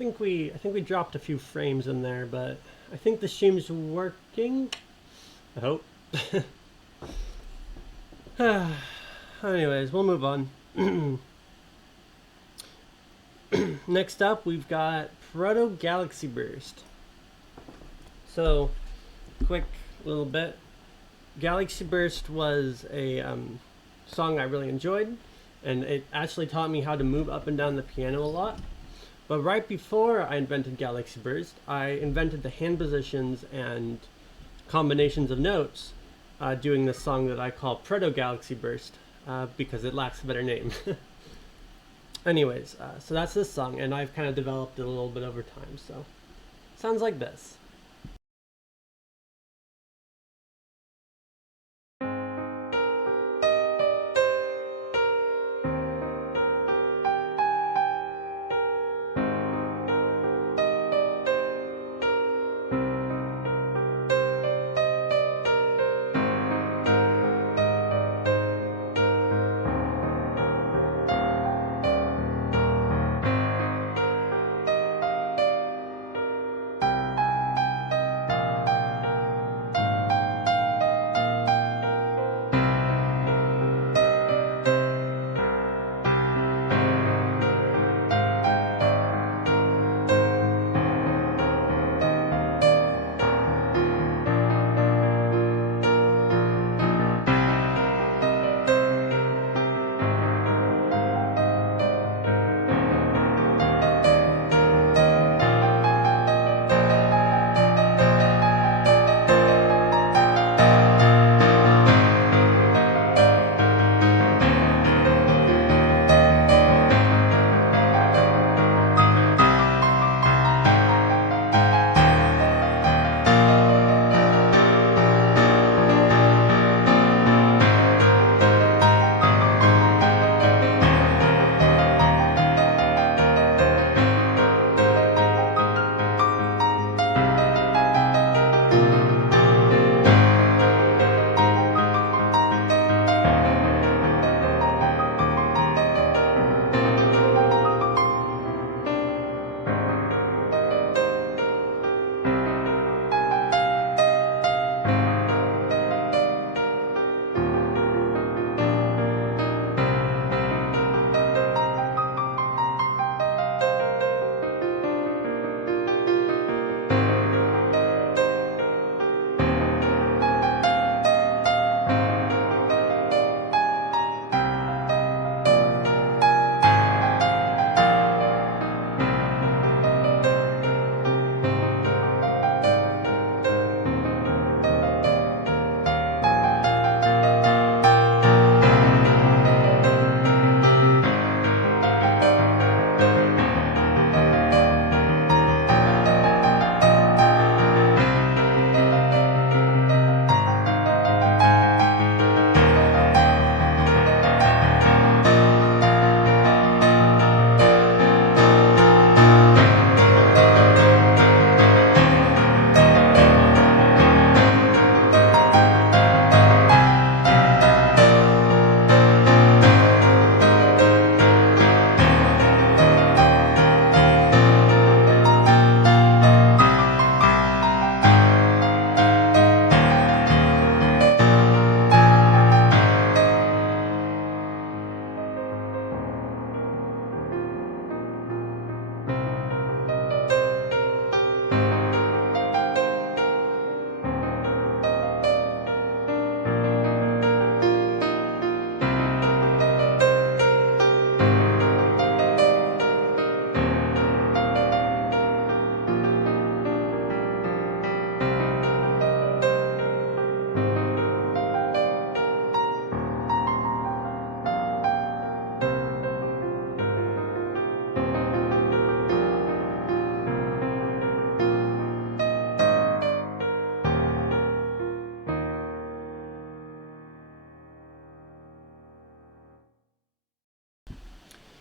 I think we dropped a few frames in there, but I think the stream's working. I hope. Anyways, we'll move on. Next up, we've got Proto Galaxy Burst. So, quick little bit. Galaxy Burst was a song I really enjoyed, and it actually taught me how to move up and down the piano a lot. But right before I invented Galaxy Burst, I invented the hand positions and combinations of notes doing this song that I call Proto Galaxy Burst because it lacks a better name. Anyways, so that's this song, and I've kind of developed it a little bit over time. So, sounds like this.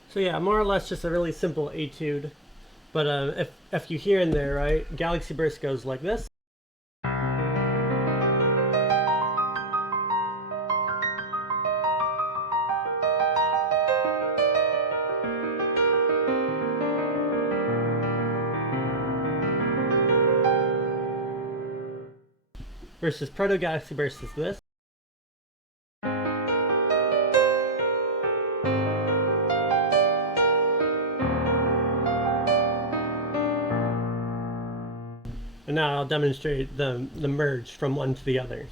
So yeah, more or less just a really simple etude. But if you hear in there, right, Galaxy Burst goes like this. versus Proto Galaxy Burst is this. And now I'll demonstrate the merge from one to the other.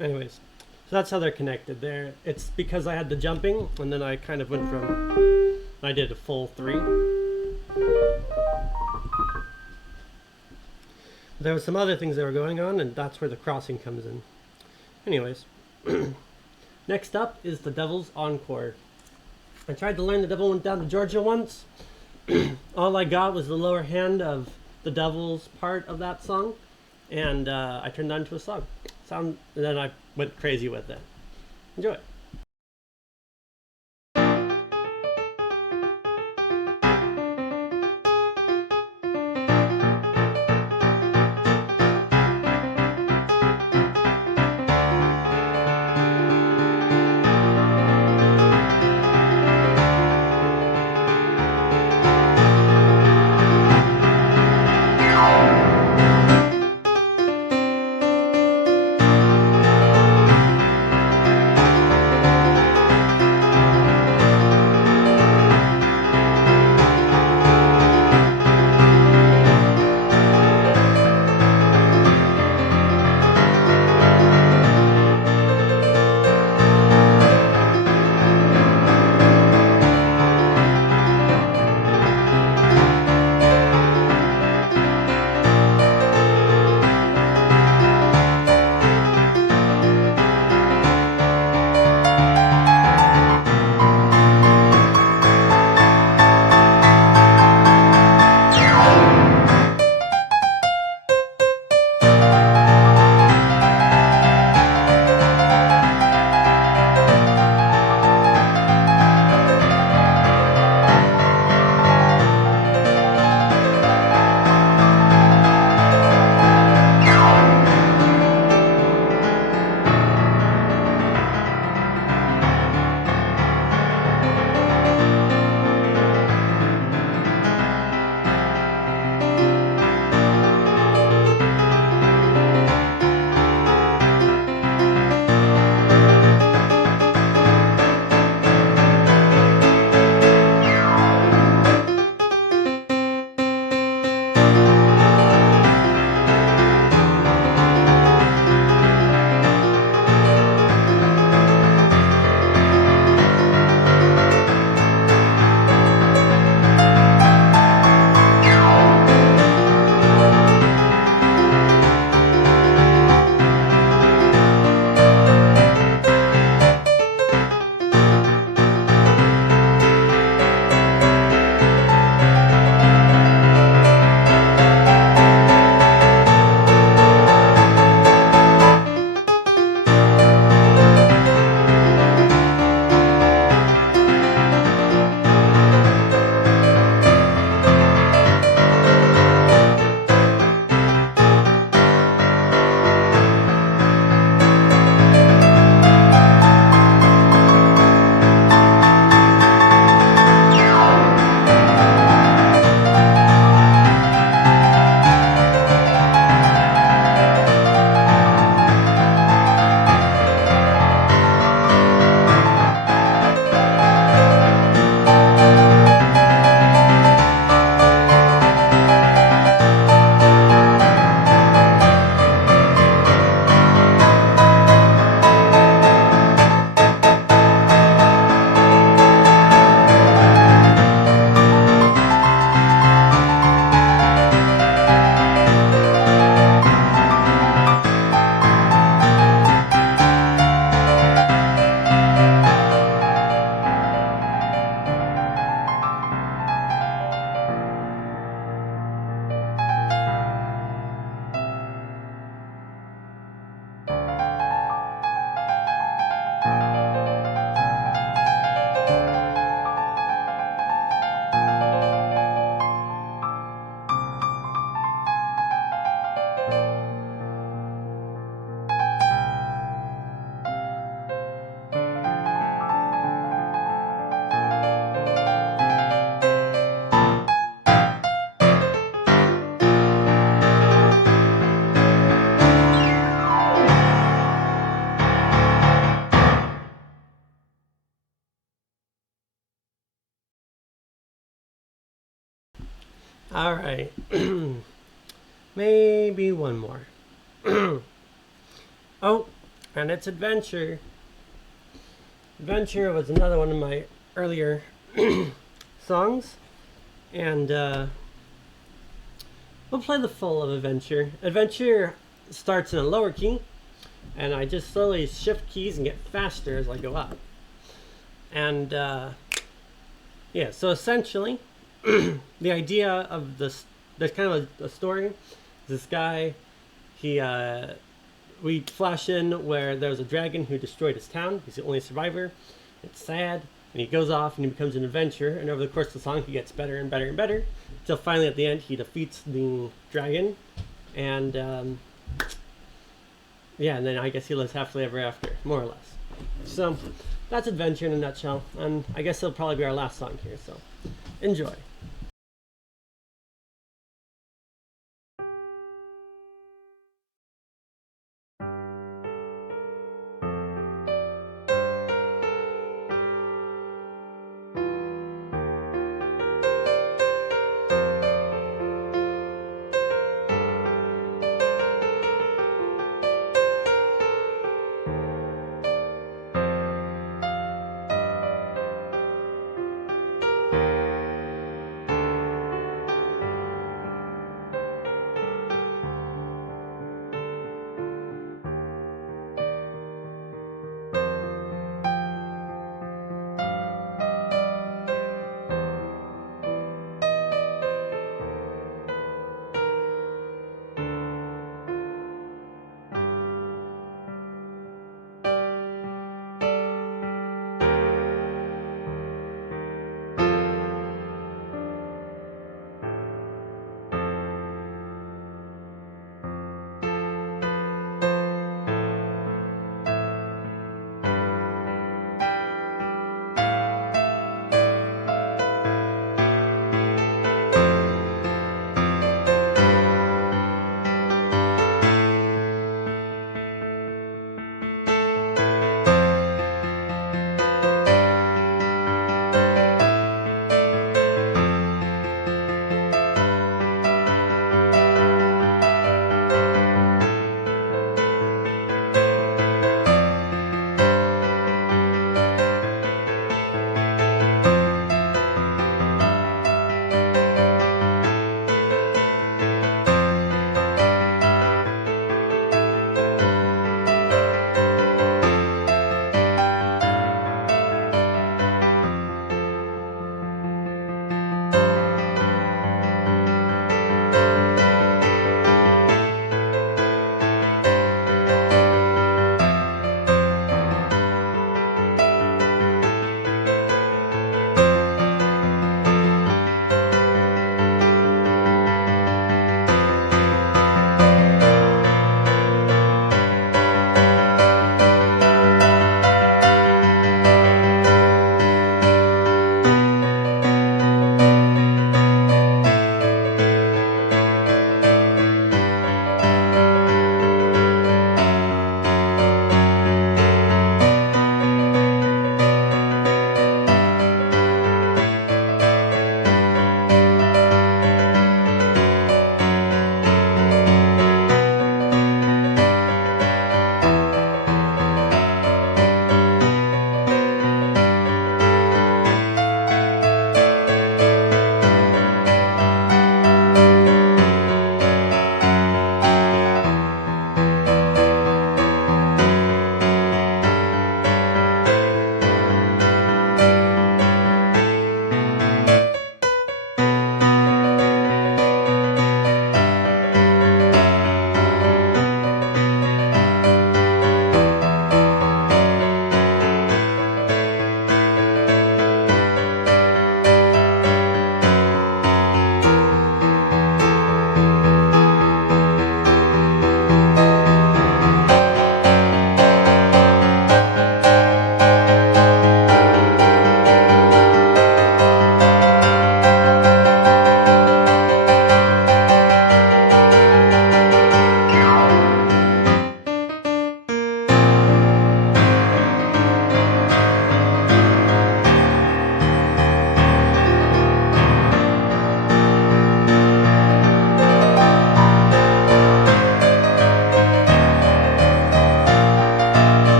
Anyways, so that's how they're connected there. It's because I had the jumping, and then I kind of went from, I did a full 3. There were some other things that were going on, and that's where the crossing comes in. Anyways, next up is the Devil's Encore. I tried to learn The Devil Went Down to Georgia once. All I got was the lower hand of the Devil's part of that song, and I turned that into a song. And then I went crazy with it. Enjoy. All right. Maybe one more. Oh, and it's Adventure. Adventure was another one of my earlier songs. And we'll play the full of Adventure. Adventure starts in a lower key, and I just slowly shift keys and get faster as I go up. And yeah, so essentially, the idea of this, there's kind of a story. This guy, we flash in where there was a dragon who destroyed his town. He's the only survivor. It's sad, and he goes off and he becomes an adventurer. And over the course of the song, he gets better and better and better, until finally at the end he defeats the dragon, and yeah, and then I guess he lives happily ever after, more or less. So that's Adventure in a nutshell, and I guess it'll probably be our last song here. So enjoy.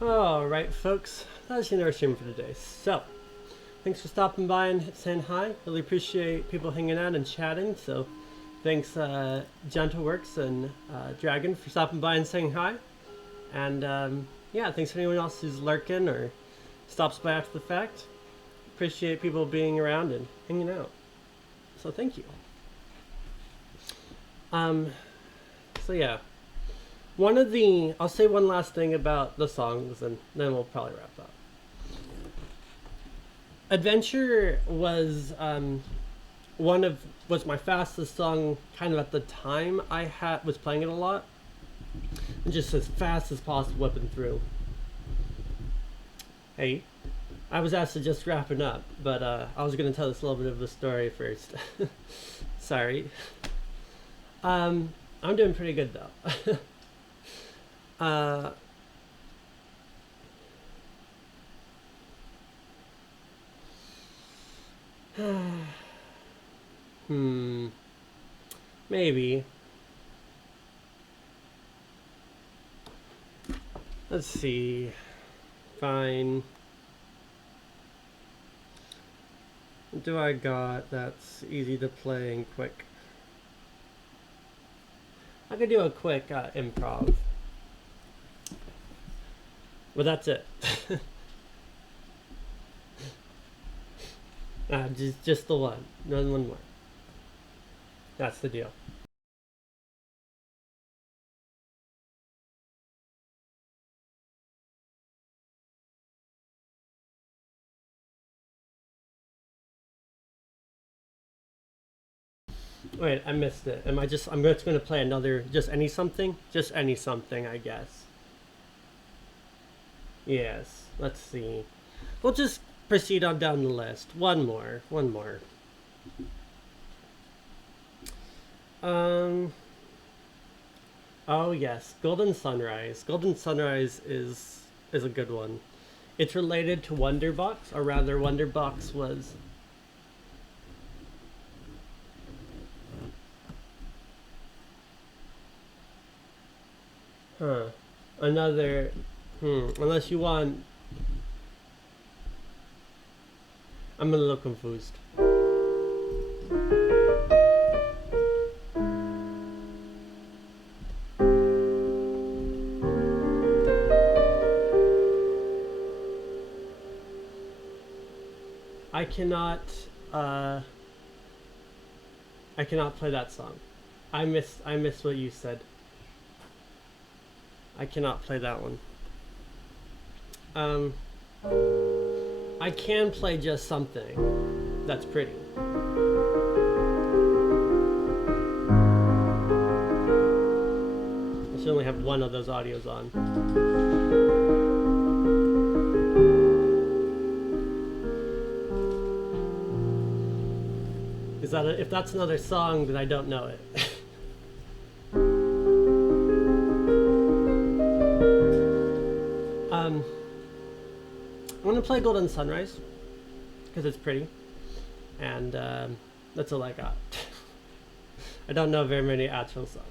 Alright, folks, that's the stream for today. So, thanks for stopping by and saying hi. Really appreciate people hanging out and chatting. So, thanks, Gentleworks and Dragon, for stopping by and saying hi. And yeah, thanks to anyone else who's lurking or stops by after the fact. Appreciate people being around and hanging out. So, thank you. So yeah. I'll say one last thing about the songs and then we'll probably wrap up. Adventure was was my fastest song kind of at the time. I was playing it a lot. And just as fast as possible whipping through. Hey, I was asked to just wrapping up, but I was gonna tell this little bit of a story first. Sorry. I'm doing pretty good though. Maybe. Let's see. Fine. What do I got that's easy to play and quick? I could do a quick improv. But that's it. Just the one. None one more. That's the deal. Wait, I missed it. I'm just gonna play another just any something? Just any something, I guess. Yes. Let's see. We'll just proceed on down the list. One more. Oh yes, Golden Sunrise. Golden Sunrise is a good one. It's related to Wonderbox, or rather Wonderbox was another unless you want. I'm a little confused. I cannot play that song. I missed what you said. I cannot play that one. I can play just something that's pretty. I should only have one of those audios on. If that's another song, then I don't know it. I'm gonna play Golden Sunrise because it's pretty, and that's all I got. I don't know very many actual songs.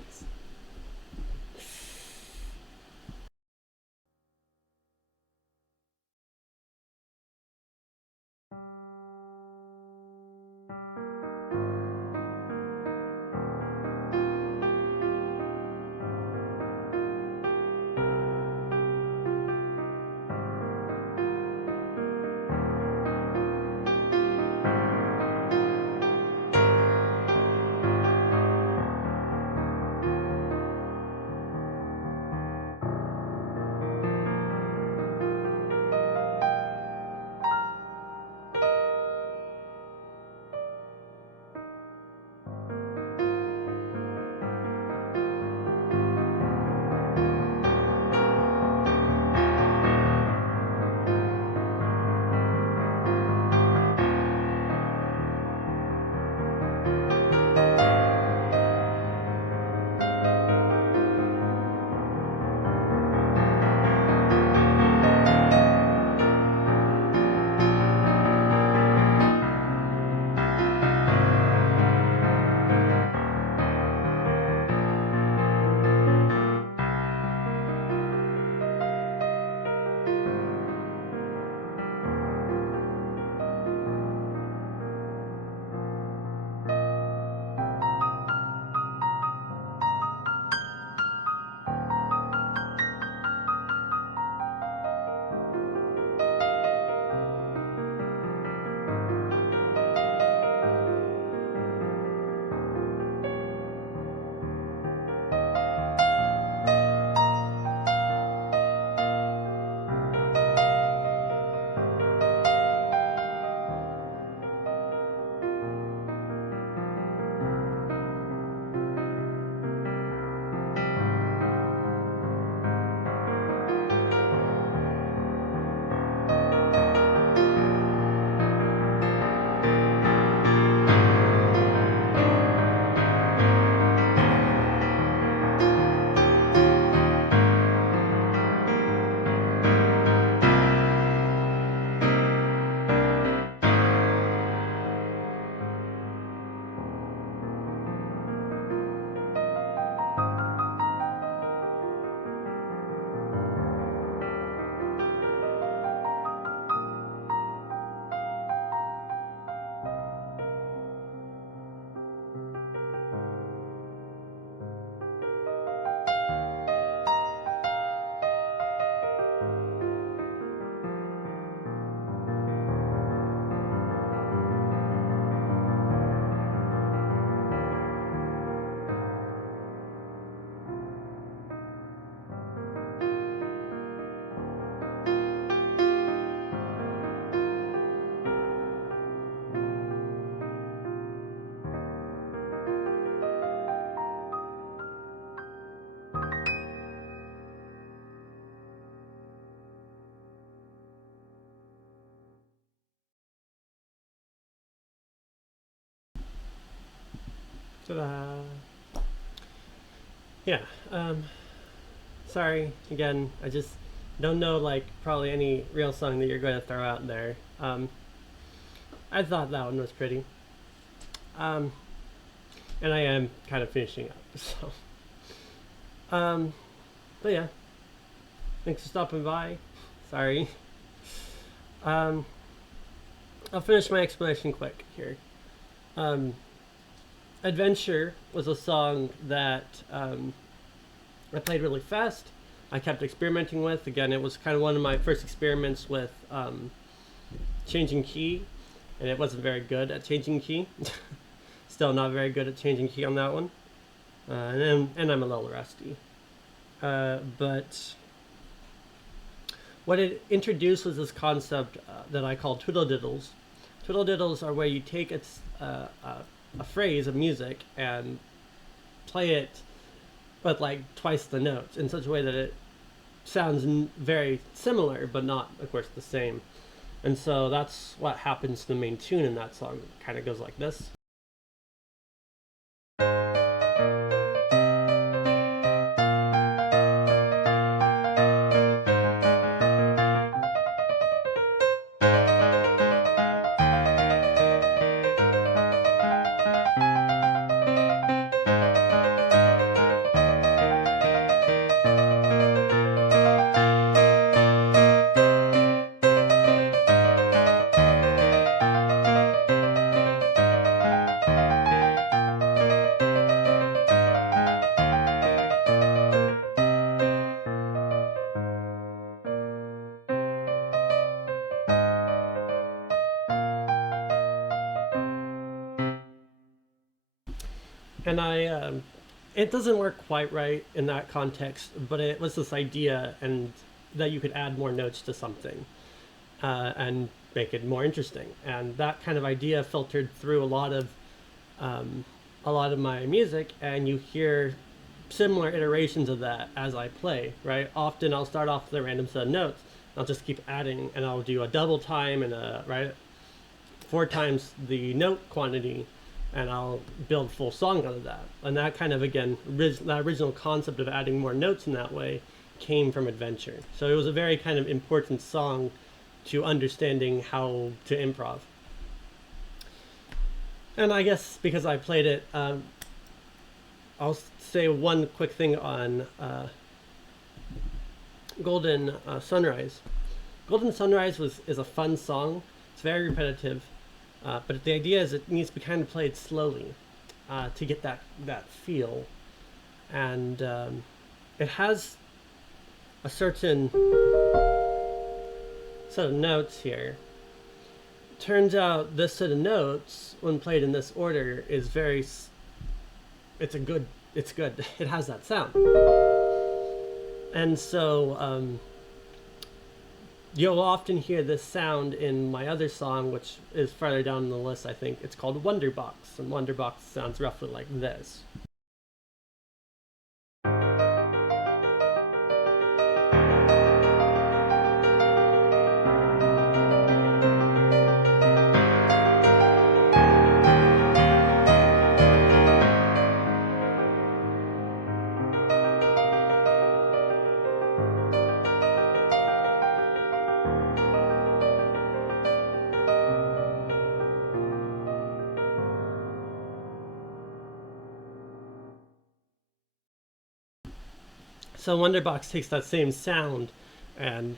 Ta-da! Yeah. Sorry again. I just don't know like probably any real song that you're going to throw out there. I thought that one was pretty. And I am kind of finishing up. So. But yeah. Thanks for stopping by. Sorry. I'll finish my explanation quick here. Adventure was a song that I played really fast. I kept experimenting with. Again, it was kind of one of my first experiments with changing key, and it wasn't very good at changing key. Still not very good at changing key on that one. And I'm a little rusty. But what it introduced was this concept that I call twiddle-diddles. Twiddle-diddles are where you take a phrase of music and play it with like twice the notes in such a way that it sounds very similar but not, of course, the same. And so that's what happens to the main tune in that song. It kind of goes like this. And it doesn't work quite right in that context, but it was this idea and that you could add more notes to something and make it more interesting. And that kind of idea filtered through a lot of my music, and you hear similar iterations of that as I play, right? Often I'll start off with a random set of notes. I'll just keep adding, and I'll do a double time and right, 4 times the note quantity, and I'll build full song out of that. And that kind of, again, that original concept of adding more notes in that way came from Adventure. So it was a very kind of important song to understanding how to improv. And I guess because I played it, I'll say one quick thing on Golden Sunrise. Golden Sunrise is a fun song. It's very repetitive. But the idea is it needs to be kind of played slowly to get that feel. And it has a certain set of notes here. Turns out this set of notes, when played in this order, is it's good. It has that sound. And so you'll often hear this sound in my other song, which is farther down in the list, I think. It's called Wonderbox, and Wonderbox sounds roughly like this. So Wonderbox takes that same sound, and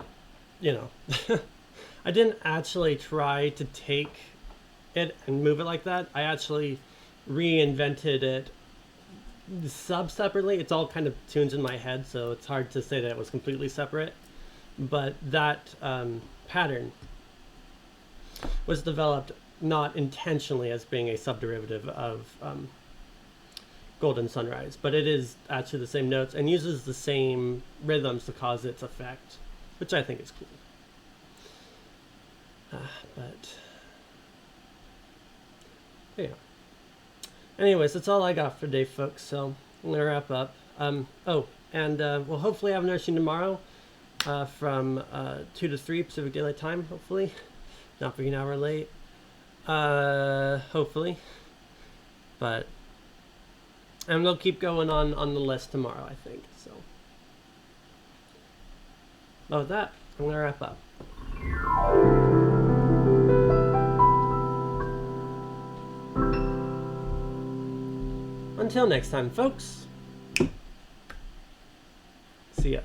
I didn't actually try to take it and move it like that. I actually reinvented it separately. It's all kind of tunes in my head, so it's hard to say that it was completely separate. But that pattern was developed not intentionally as being a subderivative of Golden Sunrise, but it is actually the same notes and uses the same rhythms to cause its effect, which I think is cool. But yeah. Anyways, that's all I got for today, folks. So I'm gonna wrap up. We'll hopefully have another scene tomorrow from 2 to 3 Pacific Daylight Time. Hopefully, not being an hour late. Hopefully, but And we'll keep going on the list tomorrow, I think. So, but with that, I'm going to wrap up. Until next time, folks. See ya.